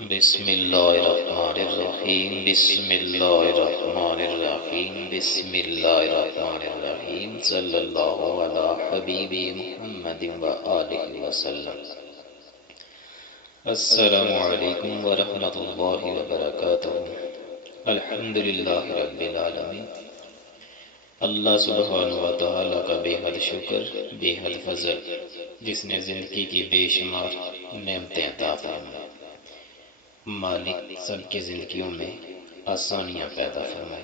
بسم اللہ الرحمن الرحیم بسم اللہ الرحمن الرحیم بسم اللہ الرحمن الرحیم صلی اللہ علی حبیبی محمد و آلہ وسلم۔ السلام علیکم ورحمۃ اللہ وبرکاتہ۔ الحمدللہ رب العالمین۔ اللہ سبحانہ و تعالیٰ کا بے حد شکر، بے حد فضل، جس نے زندگی کی بے شمار نعمتیں عطا فرمائیں۔ مالک سب کی زندگیوں میں آسانیاں پیدا فرمائے۔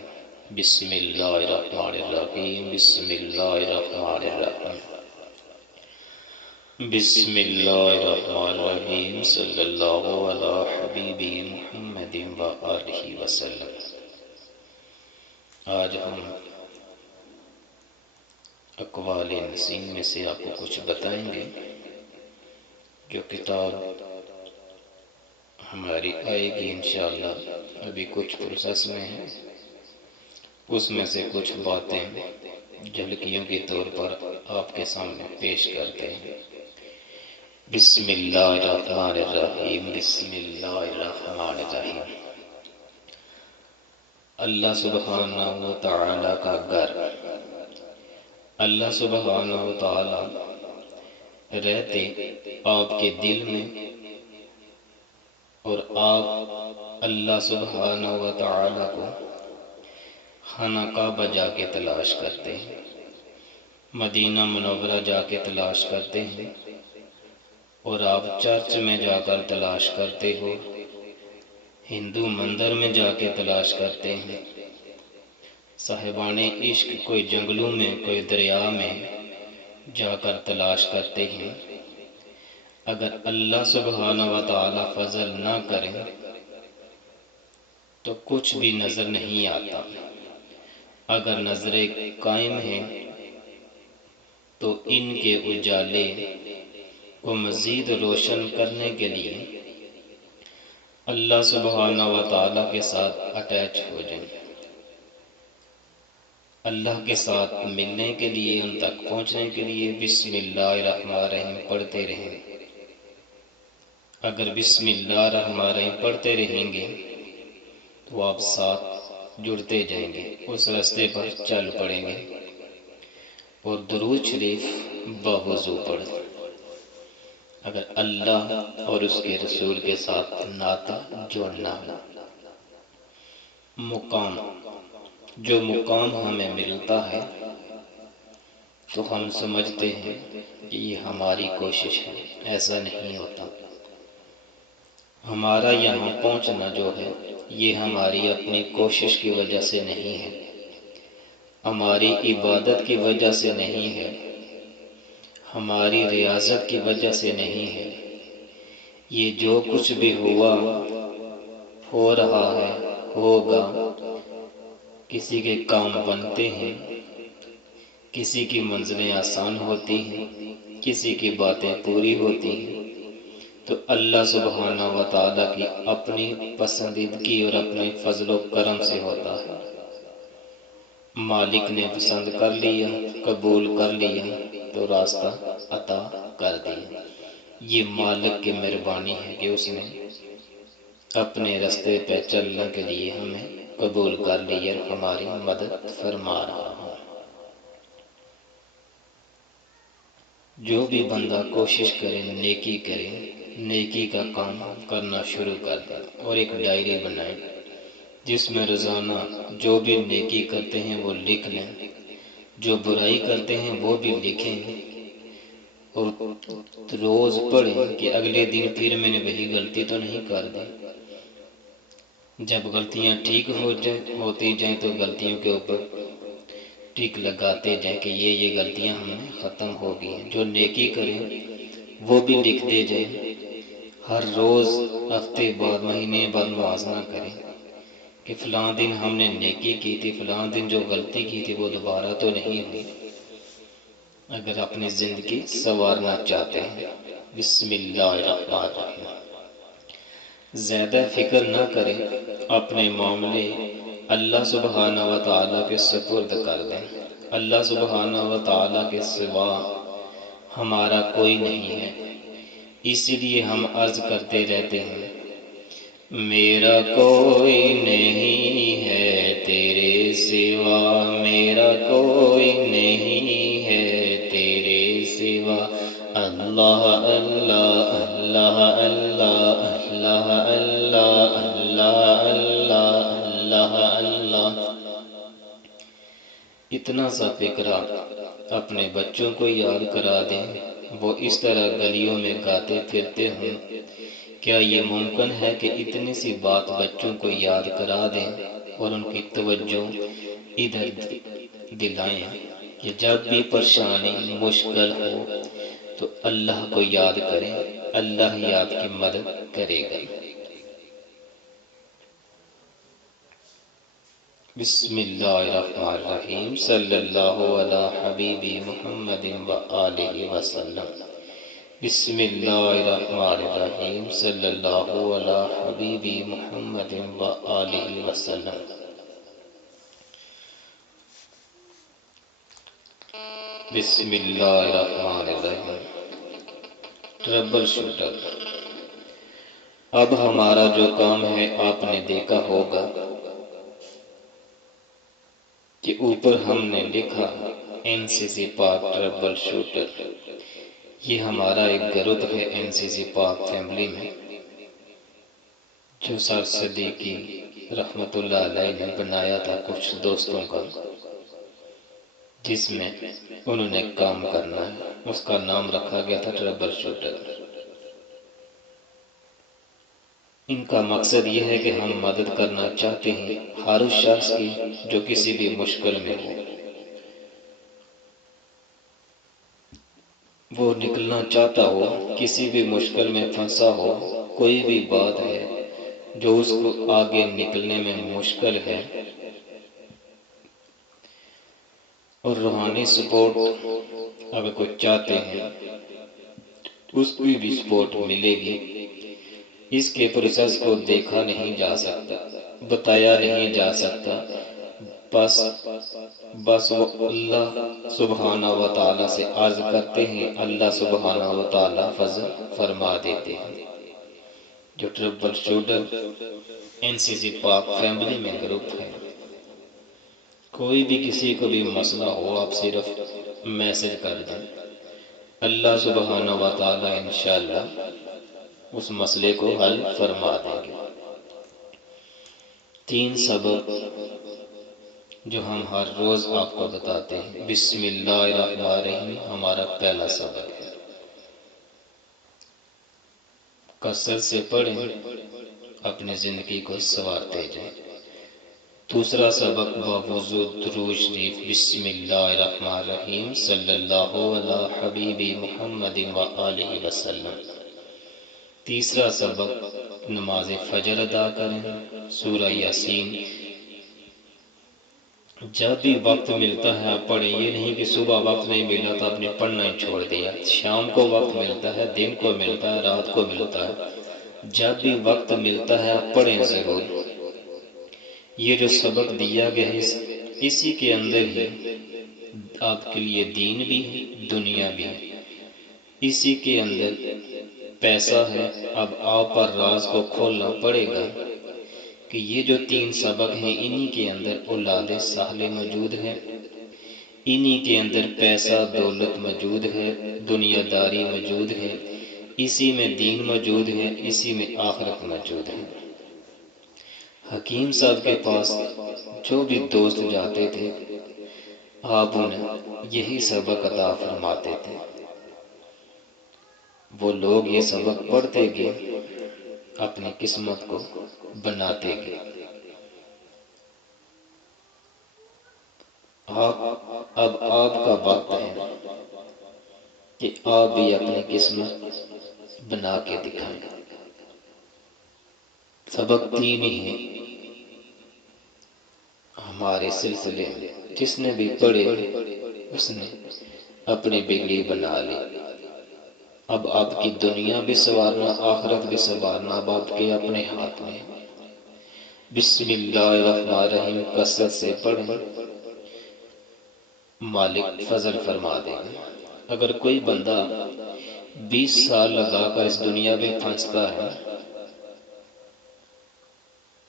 بسم اللہ الرحمن الرحیم بسم اللہ الرحمن الرحیم بسم اللہ الرحمن الرحیم صلی اللہ علی حبیبی محمد و آلہ وسلم۔ آج ہم اقوال نسیم میں سے آپ کو کچھ بتائیں گے جو کتاب ہماری آئے گی انشاءاللہ، ابھی کچھ پروسیس میں ہے۔ اس میں سے کچھ باتیں جھلکیوں کے طور پر آپ کے سامنے پیش کرتے ہیں۔ بسم اللہ الرحمن الرحیم بسم اللہ الرحمن الرحیم۔ اللہ سبحانہ و تعالی کا گھر، اللہ سبحانہ و تعالی رہتے آپ کے دل میں، اور آپ اللہ سبحانہ و تعالی کو خانہ کعبہ جا کے تلاش کرتے ہیں، مدینہ منورہ جا کے تلاش کرتے ہیں، اور آپ چرچ میں جا کر تلاش کرتے ہو، ہندو مندر میں جا کے تلاش کرتے ہیں، صاحبان عشق کوئی جنگلوں میں، کوئی دریا میں جا کر تلاش کرتے ہیں۔ اگر اللہ سبحانہ و تعالی فضل نہ کریں تو کچھ بھی نظر نہیں آتا۔ اگر نظریں قائم ہیں تو ان کے اجالے کو مزید روشن کرنے کے لیے اللہ سبحانہ و تعالی کے ساتھ اٹیچ ہو جائیں، اللہ کے ساتھ ملنے کے لیے، ان تک پہنچنے کے لیے بسم اللہ الرحمن الرحیم پڑھتے رہیں۔ اگر بسم اللہ الرحمن الرحیم پڑھتے رہیں گے تو آپ ساتھ جڑتے جائیں گے، اس راستے پر چل پڑیں گے، اور درود شریف باوضو پڑھیں۔ اگر اللہ اور اس کے رسول کے ساتھ ناطہ جوڑنا ہو، جو مقام ہمیں ملتا ہے تو ہم سمجھتے ہیں کہ یہ ہماری کوشش ہے، ایسا نہیں ہوتا۔ ہمارا یہاں پہنچنا جو ہے یہ ہماری اپنی کوشش کی وجہ سے نہیں ہے، ہماری عبادت کی وجہ سے نہیں ہے، ہماری ریاضت کی وجہ سے نہیں ہے۔ یہ جو کچھ بھی ہوا، ہو رہا ہے، ہوگا۔ کسی کے کام بنتے ہیں، کسی کی منزلیں آسان ہوتی ہیں، کسی کی باتیں پوری ہوتی ہیں، تو اللہ سبحانہ و تعالیٰ کی اپنی پسندیدگی اور اپنے فضل و کرم سے ہوتا ہے۔ مالک نے پسند کر لیا، قبول کر لیا تو راستہ عطا کر دیا۔ یہ مالک کی مہربانی ہے کہ اس نے اپنے راستے پہ چلنے کے لیے ہمیں قبول کر لیا اور ہماری مدد فرما رہا ہے۔ جو بھی بندہ کوشش کرے، نیکی کرے، نیکی کا کام کرنا شروع کر دیں، اور ایک ڈائری بنائیں جس میں روزانہ جو بھی نیکی کرتے ہیں وہ لکھ لیں، جو برائی کرتے ہیں وہ بھی لکھیں، اور روز پڑھیں کہ اگلے دن پھر میں نے وہی غلطی تو نہیں کر دی۔ جب غلطیاں ٹھیک ہوتی جائیں تو غلطیوں کے اوپر ٹک لگاتے جائیں کہ یہ غلطیاں ہمیں ختم ہو گئی ہیں۔ جو نیکی کریں وہ بھی لکھتے جائیں، ہر روز، ہفتے بعد، مہینے بعد موازنہ کریں کہ فلاں دن ہم نے نیکی کی تھی، فلاں دن جو غلطی کی تھی وہ دوبارہ تو نہیں ہوئی۔ اگر اپنی زندگی سنوارنا چاہتے ہیں، بسم اللہ الرحمن الرحیم۔ زیادہ فکر نہ کریں، اپنے معاملے اللہ سبحانہ و تعالیٰ کے سپرد کر دیں۔ اللہ سبحانہ و تعالیٰ کے سوا ہمارا کوئی نہیں ہے، اسی لیے ہم عرض کرتے رہتے ہیں میرا کوئی نہیں ہے تیرے سوا، میرا کوئی نہیں ہے تیرے سوا، اللہ اللہ اللہ اللہ اللہ اللہ اللہ اللہ اللہ اللہ۔ اتنا سا فکرہ اپنے بچوں کو یاد کرا دیں، وہ اس طرح گلیوں میں گاتے پھرتے ہوں۔ کیا یہ ممکن ہے کہ اتنی سی بات بچوں کو یاد کرا دیں اور ان کی توجہ ادھر دلائیں کہ جب بھی پریشانی مشکل ہو تو اللہ کو یاد کریں، اللہ ہی آپ کی مدد کرے گا۔ بسم اللہ الرحمن الرحیم، صلی اللہ علی حبیبی محمد وآلہ وسلم۔ بسم اللہ الرحمن الرحیم، صلی اللہ علی حبیبی محمد وآلہ وسلم۔ بسم اللہ الرحمن الرحیم۔ Trouble shooter. اب ہمارا جو کام ہے آپ نے دیکھا ہوگا کہ اوپر ہم نے لکھا NCC پاک ٹربل شوٹر۔ یہ ہمارا ایک گروپ ہے NCC پاک فیملی میں، جو سر صدیقی رحمت اللہ علیہ نے بنایا تھا کچھ دوستوں کا، جس میں انہوں نے کام کرنا ہے۔ اس کا نام رکھا گیا تھا ٹربل شوٹر۔ ان کا مقصد یہ ہے کہ ہم مدد کرنا چاہتے ہیں ہر اس شخص کی جو کسی بھی مشکل میں ہو، وہ نکلنا چاہتا ہو، کسی بھی مشکل میں پھنسا ہو، کوئی بھی بات ہے جو اس کو آگے نکلنے میں مشکل ہے، اور روحانی سپورٹ اگر کوئی چاہتے ہیں اس کو بھی سپورٹ ملے گی۔ اس کے پروسیس کو دیکھا نہیں جا سکتا، بتایا نہیں جا سکتا، بس وہ اللہ سبحانہ و تعالیٰ سے عرض کرتے ہیں، اللہ سبحانہ و تعالیٰ فضل فرما دیتے ہیں۔ جو ٹربل شوٹر NCC پاک فیملی میں گروپ ہے، کوئی بھی کسی کو بھی مسئلہ ہو آپ صرف میسج کر دیں، اللہ سبحانہ و تعالیٰ انشاءاللہ اس مسئلے کو حل فرما دیں گے۔ 3 سبق جو ہم ہر روز آپ کو بتاتے ہیں۔ بسم اللہ الرحمن الرحیم ہمارا پہلا سبق ہے، کثرت سے پڑھیں، اپنی زندگی کو سنوارتے جائیں۔ دوسرا سبق بوضو درود شریف، بسم اللہ الرحمن الرحیم، صلی اللہ علی حبیبی محمد وآلہ وسلم۔ تیسرا سبق نماز فجر ادا کریں، سورہ یاسین جب بھی وقت ملتا ہے آپ پڑھیں۔ یہ نہیں کہ صبح وقت نہیں ملا تو آپ نے پڑھنا ہی چھوڑ دیا، شام کو وقت ملتا ہے، دن کو ملتا ہے، رات کو ملتا ہے، جب بھی وقت ملتا ہے آپ پڑھیں ضرور۔ یہ جو سبق دیا گیا ہے اسی کے اندر ہی آپ کے لیے دین بھی ہے، دنیا بھی ہے، اسی کے اندر پیسہ ہے۔ اب آپ پر راز کو کھولنا پڑے گا کہ یہ جو 3 سبق ہیں انہی کے اندر اولاد صالح موجود ہے، انہی کے اندر پیسہ دولت موجود ہے، دنیا داری موجود ہے، اسی میں دین موجود ہے، اسی میں آخرت موجود ہے۔ حکیم صاحب کے پاس جو بھی دوست جاتے تھے آپ انہیں یہی سبق عطا فرماتے تھے۔ وہ لوگ یہ سبق پڑھتے گئے، اپنی قسمت کو بناتے گئے۔ اب آپ کا وقت ہے کہ آپ بھی اپنی قسمت بنا کے دکھائیں۔ سبق 3 ہی ہیں ہمارے سلسلے میں، جس نے بھی پڑھے اس نے اپنی بگڑی بنا لی۔ اب آپ کی دنیا بھی سنوارنا، آخرت بھی سنوارنا اب آپ کے اپنے ہاتھ میں۔ بسم اللہ الرحمن الرحیم کثرت سے پڑھیں، مالک فضل فرما دے گا۔ اگر کوئی بندہ 20 سال لگا کر اس دنیا میں پھنستا ہے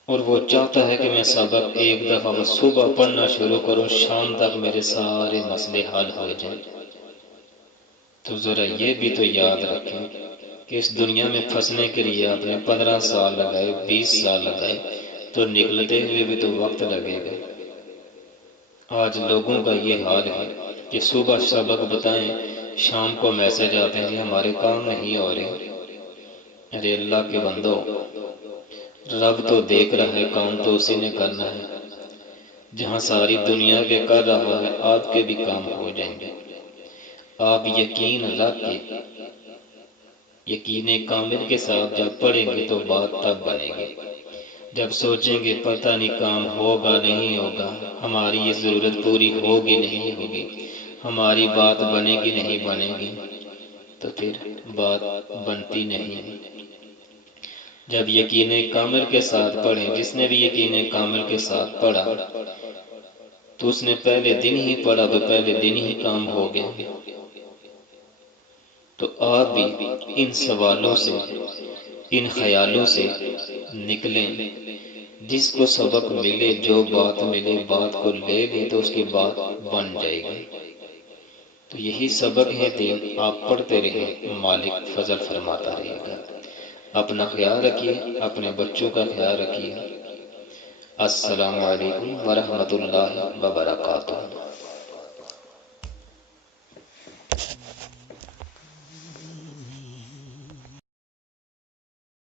اور وہ چاہتا ہے کہ میں سبق ایک دفعہ بس صبح پڑھنا شروع کروں، شام تک میرے سارے مسئلے حل ہو جائیں۔ تو ذرا یہ بھی تو یاد رکھیں کہ اس دنیا میں پھنسنے کے لیے آپ نے 15 سال لگائے، 20 سال لگائے، تو نکلتے ہوئے بھی تو وقت لگے گا۔ آج لوگوں کا یہ حال ہے کہ صبح سبق بتائیں، شام کو میسج آتے ہیں کہ ہمارے کام نہیں ہو رہے۔ ارے اللہ کے بندو، رب تو دیکھ رہا ہے، کام تو اسی نے کرنا ہے۔ جہاں ساری دنیا کے کر رہا ہے، آپ کے بھی کام ہو جائیں گے۔ آپ یقین رکھ کے، یقین کامل کے ساتھ جب پڑھیں گے تو بات تب بنے گی۔ جب سوچیں گے پتہ نہیں کام ہوگا نہیں ہوگا، ہماری یہ ضرورت پوری ہوگی نہیں ہوگی، ہماری بات بنے گی نہیں بنے گی، تو پھر بات بنتی نہیں۔ جب یقین کامل کے ساتھ پڑھیں، جس نے بھی یقین کامل کے ساتھ پڑھا تو اس نے پہلے دن ہی پڑھا تو پہلے دن ہی کام ہو گیا۔ تو آپ بھی ان سوالوں سے، ان خیالوں سے نکلیں۔ جس کو سبق ملے، جو بات ملے، بات کو لے لے تو اس کی بات بن جائے گی۔ تو یہی سبق ہے دین، آپ پڑھتے رہیں، مالک فضل فرماتا رہے گا۔ اپنا خیال رکھیے، اپنے بچوں کا خیال رکھیے۔ السلام علیکم ورحمۃ اللہ وبرکاتہ۔